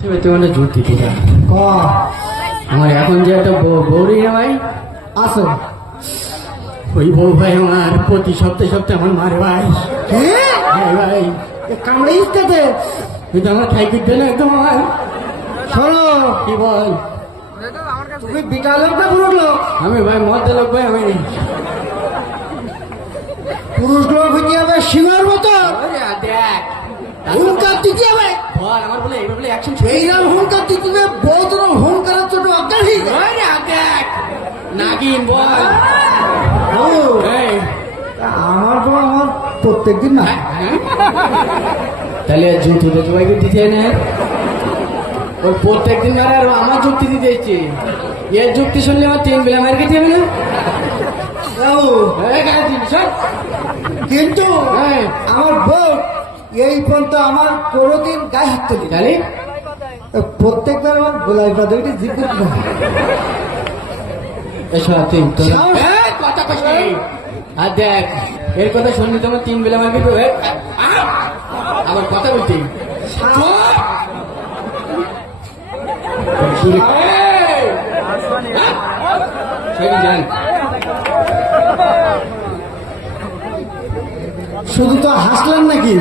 তোমার জোর দিতে যা আমার এখন যে একটা বৌরি ভাই আসো ওই বউ ভাই আমার প্রতি সপ্তাহে সপ্তাহে আমার মারে ভাই হ্যাঁ ভাই কামড়ে ইস্তাতে তুই তো আমার খাই দিতে না একদম আমার শোনো কি বল তুমি বিকাল লোক না পুরুষ লোক? আমি ভাই মধ্যে লোক ভাই আমি পুরুষ লোক হইতে হবে সিংহের মতো দেখ হুঙ্কার দিতে হবে। বল আমার বলে এইবার বলে অ্যাকশন এইরকম হুঙ্কার দিতে হবে, বহুত রকম হুঙ্কারের জন্য অজ্ঞান হয়ে যায়। দেখ নাগিন বল এই, আমার প্রত্যেকদিন না হ্যাঁ? তাহলে জুতো তো ভাইকে দিতে না ওর প্রত্যেকদিন মারে আর আমার যুক্তি দিতে এসছে এর যুক্তি শুনলে আমার 3 বেলা মার খেতে হবে না এই গায়ে দিন, সর। কিন্তু হ্যাঁ আমার বউ এই পর্যন্ত আমার কোনোদিন গায়ে হাত তুলি তাহলে প্রত্যেকবার আমার গোলাই পাদুটি জিজ্ঞেস করে এসো তুই সাহস। কথা কস আর দেখ এর কথা শুনলি তোমার 3 বেলা মার খেতে হবে আমার কথা বলতে জান শুধু তো হাসলেন নাকি?